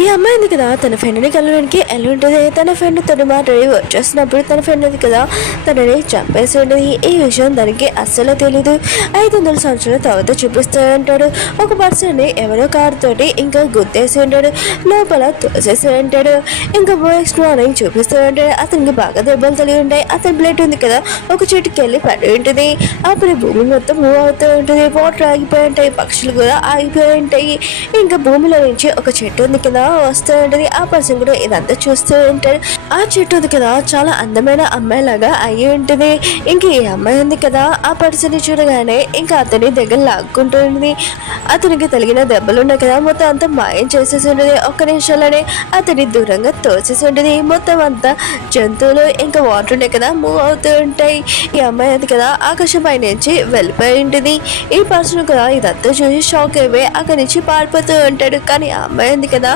ఈ అమ్మాయి ఉంది కదా తన ఫ్రెండ్ని కలవడానికి ఎలా ఉంటుంది. తన ఫ్రెండ్ తను మాట్లాడి వచ్చేస్తున్నప్పుడు తన ఫ్రెండ్ ఉంది కదా తనని చంపేసి ఉండేది. ఈ విషయం దానికి అస్సలు తెలీదు. 500 సంవత్సరాల తర్వాత చూపిస్తూ ఉంటాడు. ఒక పర్సన్ని ఎవరో కారు తోటి ఇంకా గుద్దేసి ఉంటాడు, లోపల తోసేసి ఉంటాడు. ఇంకా నెక్స్ట్ మార్నింగ్ చూపిస్తూ ఉంటాడు. అతనికి బాగా దెబ్బలు తగిలి ఉంటాయి. అతని బ్లడ్ ఉంది కదా ఒక చెట్టుకి వెళ్ళి పడి ఉంటుంది. అప్పుడు భూమి మొత్తం మూవ్ అవుతూ ఉంటుంది. వాటర్ ఆగిపోయి ఉంటాయి, పక్షులు కూడా ఆగిపోయి ఉంటాయి. ఇంకా భూమిలో నుంచి ఒక చెట్టు ఉంది కదా వస్తూ ఉంటుంది. ఆ పర్సన్ కూడా ఇదంతా చూస్తూ ఉంటాడు. ఆ చెట్టు ఉంది కదా చాలా అందమైన అమ్మాయి లాగా అయ్యి ఉంటుంది. ఇంక ఈ అమ్మాయి ఉంది కదా ఆ పర్సన్ ని చూడగానే ఇంకా అతని దగ్గర లాక్కుంటూ ఉంటుంది. అతనికి తగిలిన దెబ్బలు ఉన్నాయి కదా మొత్తం అంతా మాయం చేసేసి ఉంటుంది. ఒక్క నిమిషంలోనే అతని దూరంగా తోసేసి ఉంటుంది. మొత్తం అంతా జంతువులు ఇంకా వాటర్ ఉన్నాయి కదా మూవ్ అవుతూ ఉంటాయి. ఈ అమ్మాయి ఉంది కదా ఆకాశం పై నుంచి వెళ్ళిపోయి ఉంటుంది. ఈ పర్సన్ కూడా ఇదంతా చూసి షాక్ అయిపోయి అక్కడి నుంచి పారిపోతూ ఉంటాడు. కానీ ఆ అమ్మాయి ఉంది కదా